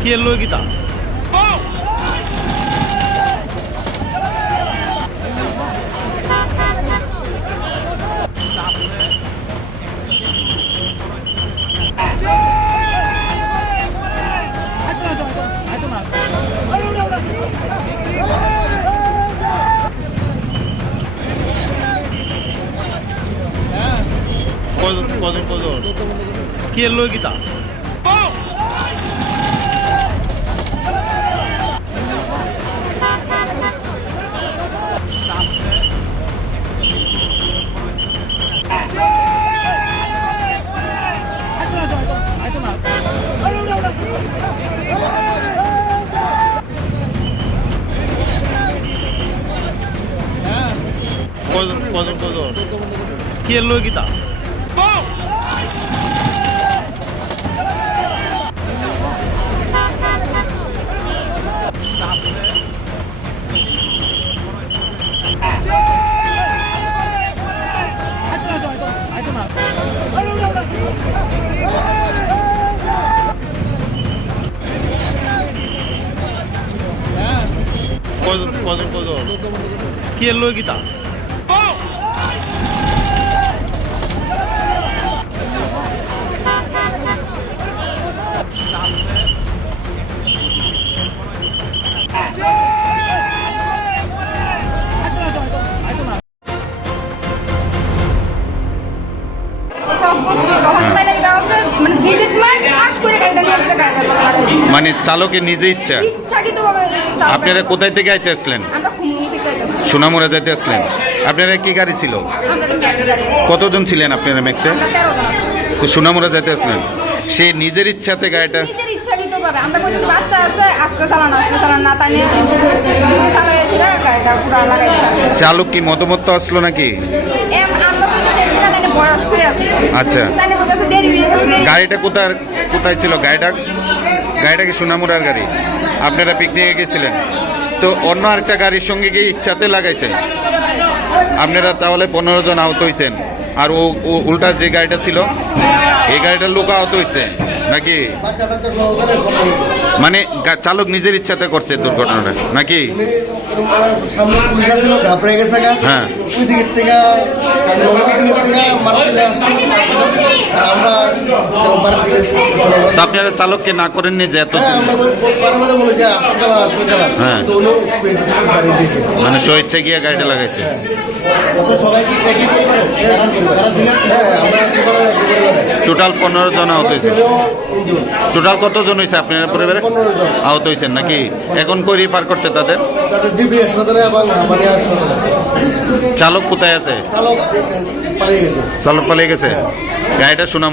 কি এর লই গীতা? কজন কজন কজন কি এর লই গীতা? কজন কজন কজন কি এর লই গীতা কজন কজন কজন কি এর লই গীতা মানে চালকের নিজে ইচ্ছা? আপনারা কোথায় থেকে আইতে আসলেন? সোনামুড়া যাইতে আসলেন? আপনারা কি গাড়ি ছিল? কতজন ছিলেন আপনারা ম্যাক্সে? তো সোনামুড়া যাইতে আসলেন। সে নিজের ইচ্ছাতে গাড়িটা চালক কি মতামত আসলো নাকি এম আমরা তো দেখছি না তাই বয়স করে আছে আচ্ছা। হয়ে গাড়িটা কোথায় কোথায় ছিল গাড়িটা? গাড়িটা কি সোনামুড়ার গাড়ি? আপনারা পিকনিকে গেছিলেন। তো অন্য আরেকটা গাড়ির সঙ্গে গিয়ে ইচ্ছাতে লাগাইছে। আপনারা তাহলে পনেরো জন আহত হয়েছেন আর ও উল্টা যে গাড়িটা ছিল এই গাড়িটার লোক আহত হয়েছে নাকি? মানে গা- চালক নিজের ইচ্ছাতে করছে দুর্ঘটনাটা নাকি? হ্যাঁ। மறந்து আমরা আপনারা চালককে না করেননি যে এত হ্যাঁ হ্যাঁ। মানে স্বেচ্ছা গিয়ে গাড়িটা লাগাইছে। হ্যাঁ। টোটাল পনেরো জন আহত হয়েছে। টোটাল কতজন হয়েছে আপনার পরিবারে? আহত হয়েছেন নাকি? এখন কই রিফার করছে তাদের? চালক কোথায় আছে? চালক পালিয়ে গেছে। গাড়িটা চলে